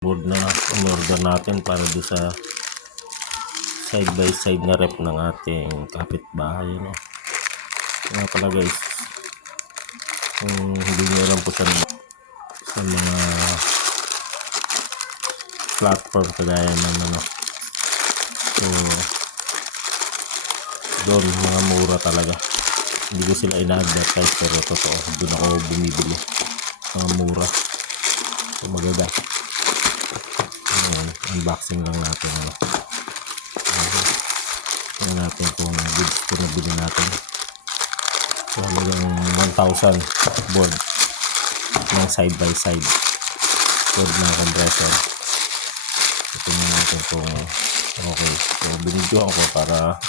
board na in-order natin para doon sa side by side na rep ng ating kapitbahay, no? Kaya pala guys, kung hindi nyo alam po sa mga platform kagaya ng so doon mga mura talaga, hindi ko sila ina-advertise pero totoo doon ako bumibili, mga mura. So maganda. Unboxing lang natin, tingnan natin kung goods ito na bili natin. So hanggang 1,000 board ng side by side board ng compressor. So tingnan natin kung okay. So binidyoan ko para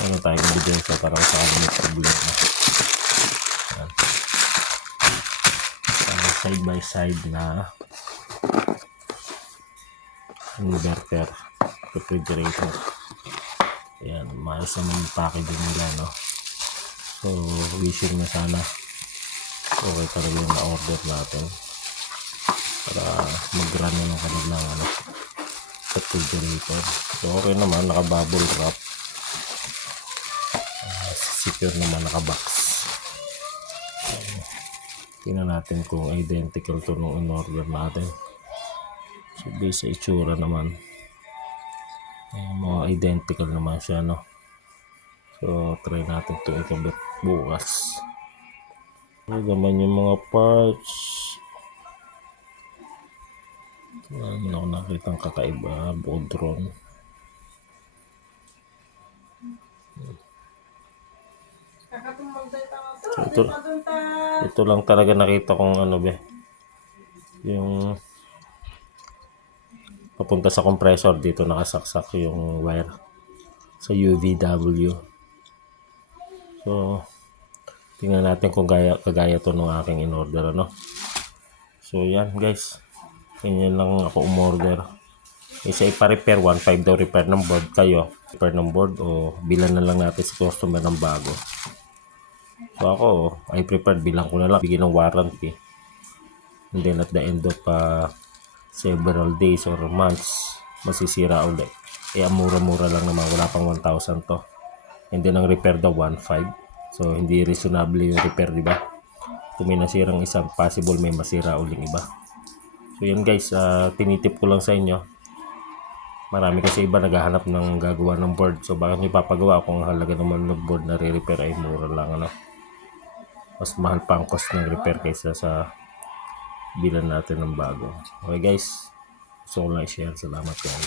tayong ebidensya para sa may problema. Side by side na inverter refrigerator. Ayan, maayos naman yung packaging nila, no? So wishing na sana okay talaga yung na-order natin para mag-run na ng kanilang refrigerator. So okay naman, naka-bubble wrap, secure naman, naka-box. Tingnan natin kung identical to nung in-order natin. So based sa itsura naman, mga identical naman siya, no? So try natin ito ikabit bukas. Ito naman yung mga parts. Wala ako nakitang kakaiba, bodron. So ito lang talaga nakita kong yung papunta sa compressor. Dito nakasaksak yung wire sa UVW. So tingnan natin kung kagaya to ng aking in-order, So yan guys, ganyan lang ako umorder. Isa ipa-repair, 1.5 daw repair ng board. Kayo repair ng board o bilan na lang natin si customer ng bago. So ako, I prepared bilang ko na lang, bigyan ng warranty. And then at the end of several days or months, masisira ulit. Kaya mura-mura lang naman, wala pang 1,000 to. And then ang repair daw 1.5. So hindi reasonable yung repair, di ba? Kung may nasirang isang, possible may masira uling iba. So yan guys, tinitip ko lang sa inyo. Marami kasi iba naghahanap ng gagawa ng board. So bakit nyo papagawa kung ang halaga naman ng board na re-repair ay mura lang, Mas mahal pa ang cost ng repair kaysa sa bilan natin ng bago. Okay guys, gusto ko lang i-share. Salamat guys.